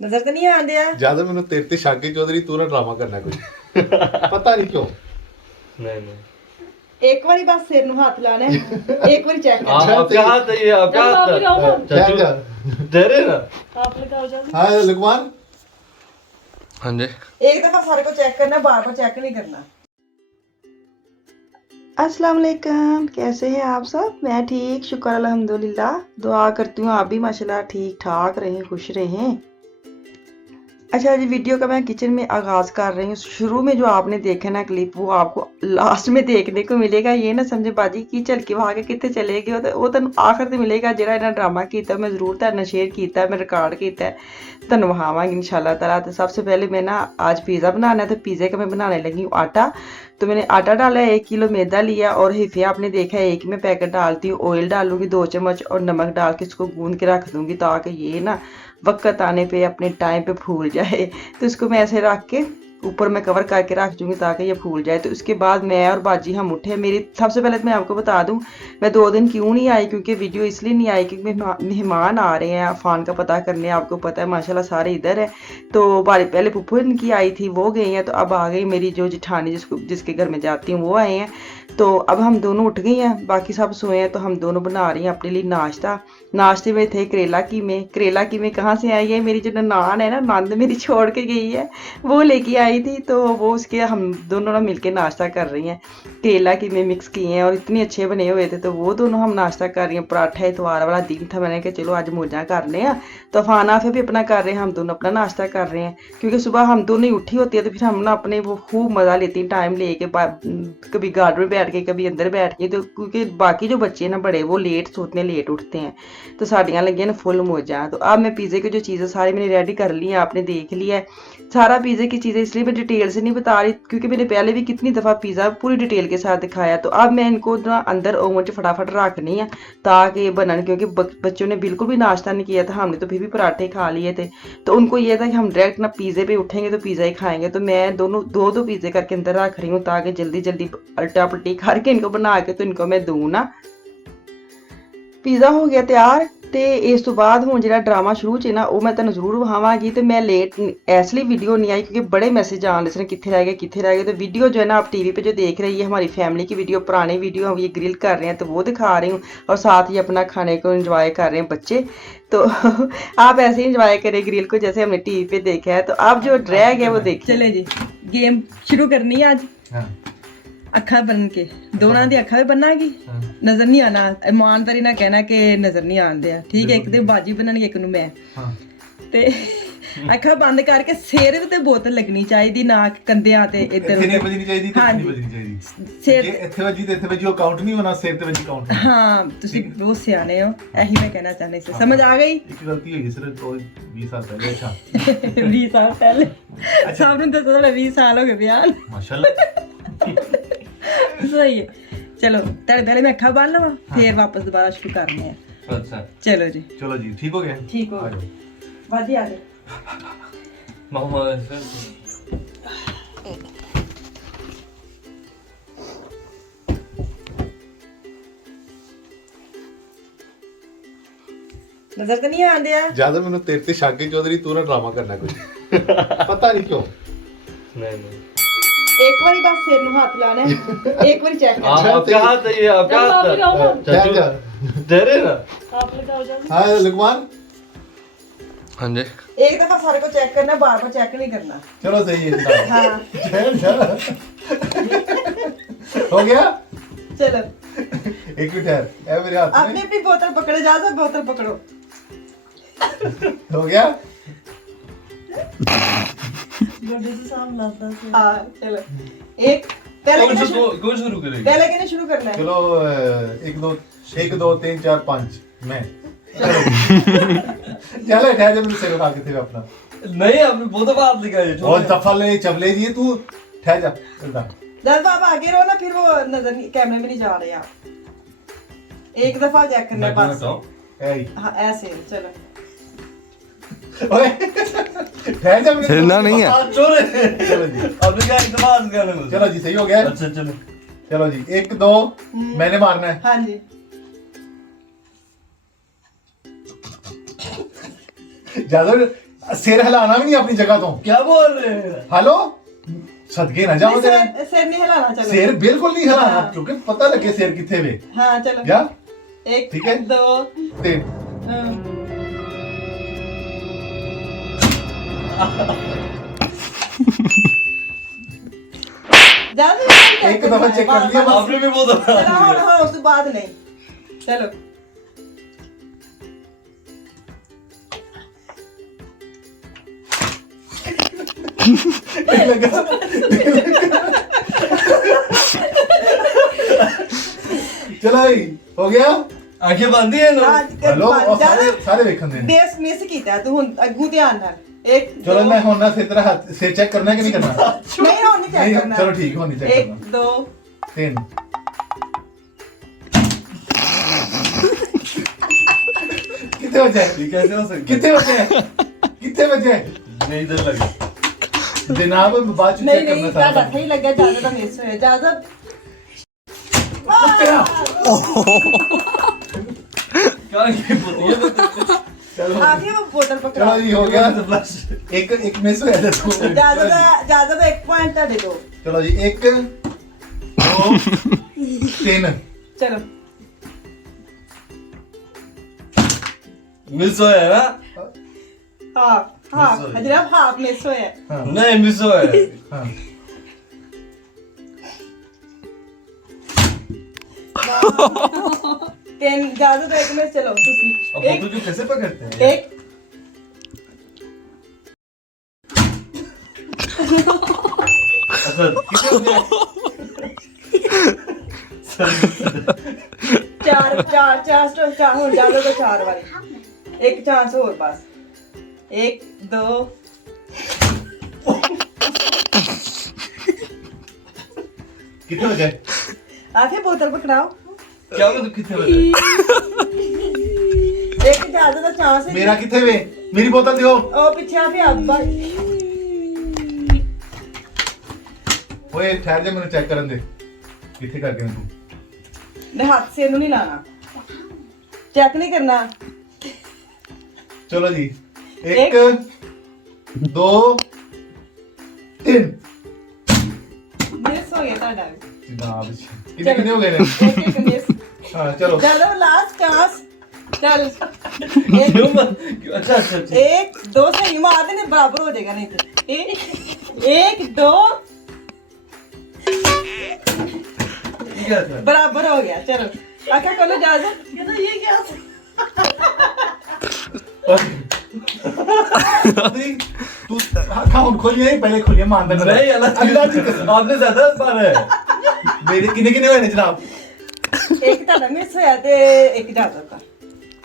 ਨਜ਼ਰ ਤਾਂ ਨਹੀਂ ਆਉਂਦਿਆ ਜਿਆਦਾ ਮੈਨੂੰ ਤੇਰੇ ਤੇ ਸ਼ੱਕ ਹੈ ਚੌਧਰੀ, ਤੂੰ ਨਾ ਡਰਾਮਾ ਕਰਨਾ ਕੋਈ। ਪਤਾ ਨਹੀਂ ਕਿਉਂ। नहीं नहीं ਇੱਕ ਵਾਰੀ ਬਸ ਸਿਰ ਨੂੰ ਹੱਥ ਲਾਣਾ ਹੈ, ਇੱਕ ਵਾਰੀ ਚੈੱਕ ਕਰਨਾ आपका हाथ है ये आपका चलो, आप लगाओ ना। हाथ ठहर जा। दे रहे ना आप लगाओ जल्दी। हाँ लुकमान, हाँ जी एक दफा सारे को चेक करना, बार बार चेक नहीं करना। अस्सलाम वालेकुम, कैसे हैं आप सब? मैं ठीक, शुक्र अल्हम्दुलिल्लाह। दुआ करती हूँ आप भी माशाल्लाह ठीक ठाक रहें, खुश रहें। अच्छा जी, वीडियो का मैं किचन में आगाज़ कर रही हूँ। शुरू में जो आपने देखा ना क्लिप, वो आपको लास्ट में देखने को मिलेगा। ये ना समझे बाजी की चल के वहाँ के कितने चले गए, वो तुम आखिर ते मिलेगा। जो इन्हें ड्रामा किया मैं जरूर तुहाडे नाल शेयर किया, मैं रिकॉर्ड किया, तुहानूं विखावांगी इंशाल्लाह ताला। तो सबसे पहले मैं ना आज पिज़्ज़ा बनाना है, तो पिज़्ज़े का मैं बनाने लगी हूँ आटा। तो मैंने आटा डाला है, 1 किलो मैदा लिया, और हिफिया आपने देखा है एक ही मैं पैकेट डालती हूँ। ऑयल डालूंगी 2 चम्मच, और नमक डाल के इसको गूंद के रख दूंगी, ताकि ये ना वक्त आने पे अपने टाइम पे फूल जाए। तो इसको मैं ऐसे रख के ऊपर मैं कवर करके रख दूंगी ताकि ये फूल जाए। तो उसके बाद मैं और बाजी हम उठे। मेरी सबसे पहले तो मैं आपको बता दूं, मैं 2 दिन क्यों नहीं आई, क्योंकि वीडियो इसलिए नहीं आई क्योंकि मेहमान आ रहे हैं अफान का पता करने। आपको पता है माशाल्लाह सारे इधर है। तो पहले पुप्पो इनकी आई थी, वो गई हैं। तो अब आ गई मेरी जो जिठानी जिसके घर में जाती हूँ, वो आए हैं। तो अब हम दोनों उठ गई हैं, बाकी सब सोए हैं। तो हम दोनों बना रही हैं अपने लिए नाश्ता। नाश्ते में थे करेला कीमे कहाँ से आई है, मेरी जो ननान है ना, नंद मेरी छोड़ के गई है, वो लेके आई थी। तो वो उसके हम दोनों ना मिलके नाश्ता कर रही हैं। करेला कीमे मिक्स किए हैं और इतने अच्छे बने हुए थे। तो वो दोनों हम नाश्ता कर रही हैं। पराठा इतवार वाला दिन था, मैंने कहा चलो आज मौजा करने हैं। तो फाना फिर भी अपना कर रहे हैं, हम दोनों अपना नाश्ता कर रहे हैं। क्योंकि सुबह हम दोनों ही उठी होती है, तो फिर हम ना अपने वो खूब मज़ा लेती हैं टाइम लेके, कभी गार्डन में बैठ के, कभी अंदर बैठ के। तो क्योंकि बाकी जो बच्चे हैं ना बड़े, वो लेट सोते हैं, लेट उठते हैं। तो साड़ियाँ लगी ना फुल मौजा। तो अब मैं पिज़्ज़े की जो चीज़ें सारी मैंने रेडी कर ली हैं, आपने देख लिया है सारा पिज़्ज़े की चीज़ें। इसलिए मैं डिटेल से नहीं बता रही, क्योंकि मैंने पहले भी कितनी दफ़ा पिज़्ज़ा पूरी डिटेल के साथ दिखाया। तो अब मैं इनको ना अंदर ओवन च फटाफट रखनी है ताकि ये बनन, क्योंकि बच्चों ने बिल्कुल भी नाश्ता नहीं किया था, हमने तो फिर भी पराठे खा लिए थे। तो उनको ये था कि हम डायरेक्ट ना पिज़्ज़े पे उठेंगे तो पिज़्ज़ा ही खाएंगे। तो मैं दो पिज़्ज़े करके अंदर रख रही हूँ, ताकि जल्दी जल्दी अल्टा पल्टी करके इनको बना के तो इनको मैं दूँ ना। पिज़्ज़ा हो गया तैयार। तो इस तो बाद हुण जिहड़ा ड्रामा शुरू च ना, वो मैं तुहानूं जरूर विखावांगी। तो मैं लेट इसलिए वीडियो नहीं आई क्योंकि बड़े मैसेज आ रहे थे कित्थे रह गए। तो वीडियो जो है ना आप टीवी पे जो देख रही है, हमारी फैमिली की वीडियो, पुरानी वीडियो हम ये ग्रिल कर रहे हैं, तो वो दिखा रही हूँ। और साथ ही अपना खाने को एंजॉय कर रहे हैं बच्चे। तो आप ऐसे ही एंजॉय करें ग्रिल को जैसे हमने टीवी पे देखा है। तो आप जो रह गया वो देखिए। चले जी, गेम शुरू करनी है आज। अखा बन के दोनों दी अखा भी बननागी, नजर नहीं आना। ईमानदारी ना कहना कि नजर नहीं आंदे। ठीक है, एक ते बाजी बननी, एक नूं मैं। ते अखा बंद करके सिर ते बोतल लगनी चाहिए, नाक कंधियां ते इधर नहीं बजनी चाहिए, नहीं बजनी चाहिए। सिर ये ਇੱਥੇ ਵੱਜੀ ਉਹ ਕਾਊਂਟ ਨਹੀਂ ਹੋਣਾ, ਸਿਰ ਤੇ ਵੱਜੀ ਕਾਊਂਟ। हाँ, तुसी बहुत सियाने हो, यही मैं कहना चाहनी सी। समझ आ गई? ਇੱਕ ਗਲਤੀ ਹੋਈ ਸਿਰਫ 20 ਸਾਲ ਪਹਿਲੇ। अच्छा 20 साल पहले सब नूं दसो, 20 साल हो गए ब्याह। माशाल्लाह सही है। चलो तेरे पहले मैं अखा बांध लवा, फिर वापस दोबारा शुरू करने हैं। अच्छा चलो जी, चलो जी, ठीक हो गया। ठीक हो आ जाओ। बाजी आ गए। मामा नजर तो नहीं आंदे आ। ਜਿਆਦਾ ਮੈਨੂੰ ਤੇਰੇ ਤੇ ਸ਼ੱਕ ਹੈ ਚੌਧਰੀ, ਤੂੰ ਨਾ ਡਰਾਮਾ ਕਰਨਾ ਕੋਈ। ਪਤਾ ਨਹੀਂ ਕਿਉਂ। नहीं नहीं एक बारी बस सिर नु हाथ लाना है, एक बारी चेक करना। आपका हाथ है ये आपका चलो, आप हाथ लगाओ ना। ठहर जा। दे रहे ना आप लगाओ जल्दी। हाँ लुकमान, हाँ जी एक दफा सारे को चेक करना, बार बार चेक नहीं करना। चलो सही है। हाँ ठहर जा। हो गया। चलो, एक मिनट ठहर, ए मेरे हाथ अपनी में अपनी बोतल पकड़े जा, सब बोतल पकड़ो। हो गया। गोडे से साम लाता से। हाँ चलो, एक पहले कौन किने कौन शुरू करेगी? पहले किने शुरू करना है? चलो 1 2 3 4 5 मैं। चलो चलो ठहर जा, मेरे सिर उठा के थे अपना। नहीं आपने बहुत दफा हाथ लगाए बहुत दफा ले चबले जी, तू ठहर जा। उल्टा 10 बार आगे रहो ना, फिर वो नजर नहीं, कैमरे में नहीं जा रहे आप। एक दफा चेक करना है बस। ए हाँ ऐसे, चलो ओए ठहर जा। हिलना नहीं है। चलो जी, आपने क्या एक दफा हाथ लगाने चलो जी, सही हो गया। अच्छा चलो चलो जी, 1 2 मैंने मारना है। हाँ जी। ज्यादा सिर हिलाना भी नहीं अपनी जगह तो। क्या बोल रहे हैं? हेलो, सदके ना जाओ तेरे। सिर नहीं हिलाना, चलो सिर बिल्कुल नहीं हिलाना, हाँ। क्योंकि पता लगे सिर किथे वे। हाँ चलो क्या 1 ठीक है। 2 ते 1 एक दफा चेक कर लिया बस। आपने भी बहुत दफा चलो हाँ उस बाद नहीं, चलो लगा चलो भाई, हो गया। आंखें बांधी है ना? हेलो, और सारे सारे वेखन देने। बेस मिस कीता तू हुन अगू ध्यान नाल। 1 चलो मैं होना से तेरा हाथ से चेक करना है कि नहीं करना? नहीं हो नहीं नहीं, चेक करना। चलो ठीक, हो नहीं चेक 1 करना। 2 3 कितने बचे? ये कैसे हो सकता कितने बचे? कितने बचे? है? नहीं इधर लगे। जनाब बाद में नहीं चेक नहीं करना ज्यादा सारा। सही लगा, ज्यादा मिस होया ज्यादा। तेरा। क्या ये बोल ये चलो आगे वो बोतल पकड़ा। चलो जी, हो गया। फ्लश। एक मिस हो गया देखो। ज्यादा 1 पॉइंट ता दे दो। चलो जी, 1 2 3 चलो मिस होया है ना? हाफ हाफ मिस हो गया। जनाब हाफ मिस होया। हाँ नहीं मिस होया है। हाँ। तीन ज्यादा तो 1 मिस। चलो तुसी अब एक फोटो जो कैसे पकड़ते हैं? एक असद कितने बजे? चार चार हो ज्यादा तो 4 वाली। एक चांस और बस। 1 2 कितने बचे? आके बोतल पकड़ाओ। क्या मतलब कितने बजे? एक ज्यादा तो चांस है। मेरा कितने वे? मेरी बोतल दियो। ओ पीछे आके अब ओए ठहर जा, मैंने चेक करन दे। कितने करके मैं तू? ने हाथ से नहीं लाना, चेक नहीं करना। चलो जी, 1 2 3 मिस हो गया ਤੁਹਾਡਾ ਵੀ। जनाब कितने कितने हो गए ने? एक मिस। हाँ चलो चलो लास्ट चांस। चल क्यों अच्छा अच्छा अच्छा। 1 2 सही मार देने बराबर हो जाएगा नहीं तो। 1 2 क्या था? बराबर हो गया। चलो आका खोलो इजाजत। कहना ये क्या तू अकाउंट खोलिए, पहले खोलिए ईमानदार। नहीं अल्लाह की कसम। अल्लाह आपने ज्यादा बार है। मेरे कितने कितने हुए ने जनाब? एक ਤੁਹਾਡਾ ਮਿਸ ਹੋਇਆ ਤੇ ਇੱਕ ਜ਼ਿਆਦਾ ਤਾਂ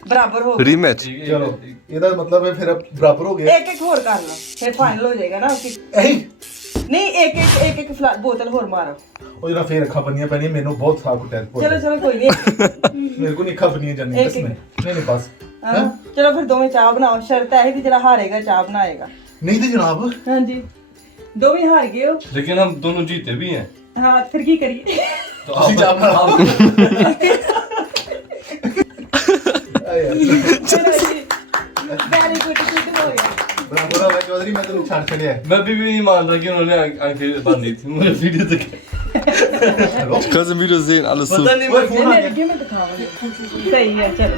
ਬਰਾਬਰ ਹੋ ਗਿਆ। रीमैच चलो ਇਹਦਾ ਮਤਲਬ ਹੈ ਫਿਰ अब बराबर हो गया। ਇੱਕ ਇੱਕ ਹੋਰ ਕਰ ਲਓ ਫਿਰ ਫਾਈਨਲ ਹੋ ਜਾਏਗਾ ਨਾ। ਇਹੀ ਨਹੀਂ ਇੱਕ ਬੋਤਲ ਹੋਰ ਮਾਰੋ। ਉਹ ਜਿਹੜਾ ਫੇਰ ਅੱਖਾਂ ਬੰਨੀਆਂ ਪੈਣੀਆਂ, ਮੈਨੂੰ ਬਹੁਤ ਸਾਫ ਕੁੱਟਿਆ। ਚਲੋ ਚਲੋ ਕੋਈ ਨਹੀਂ। ਮੇਰੇ ਕੋ ਨਹੀਂ ਅੱਖਾਂ ਬੰਨੀਆਂ ਜਾਣੀ ਇੱਕ- ਕਿਸਨੇ। ਨਹੀਂ ਨਹੀਂ ਬਸ। ਹਾਂ ਚਲੋ ਫਿਰ ਦੋਵੇਂ ਚਾਹ ਬਣਾਓ। ਸ਼ਰਤ ਹੈ ਵੀ ਜਿਹੜਾ ਹਾਰੇਗਾ ਚਾਹ ਬਣਾਏਗਾ। ਨਹੀਂ ਤੇ ਜਨਾਬ ਹਾਂਜੀ ਦੋਵੇਂ ਹਾਰ ਗਏ ਹੋ। लेकिन हम दोनों जीते भी हैं। ਹਾਂ ਫਿਰ ਕੀ ਕਰੀਏ? तो ਤੁਸੀਂ ਚਾਹ ਬਣਾਓ। ਚਲੋ ਜੀ ਵੈਰੀ ਗੁੱਡ ਹੋ ਗਿਆ। ਬਰਾਬਰ ਹੋ ਗਿਆ ਚੌਧਰੀ, ਮੈਂ ਤੈਨੂੰ ਛੱਡ ਛੱਡਿਆ। मैं भी नहीं मान रहा कि उन्होंने आंखें बांधी थी मुझे वीडियो देख hello kannst im Video sehen, alles पता so. नहीं ओए, मैं फोन आ ਮੇਰੇ गया। ਅੱਗੇ ਮੈਂ ਦਿਖਾਵਾਂਗੀ। ਸਹੀ ਹੈ ਚਲੋ।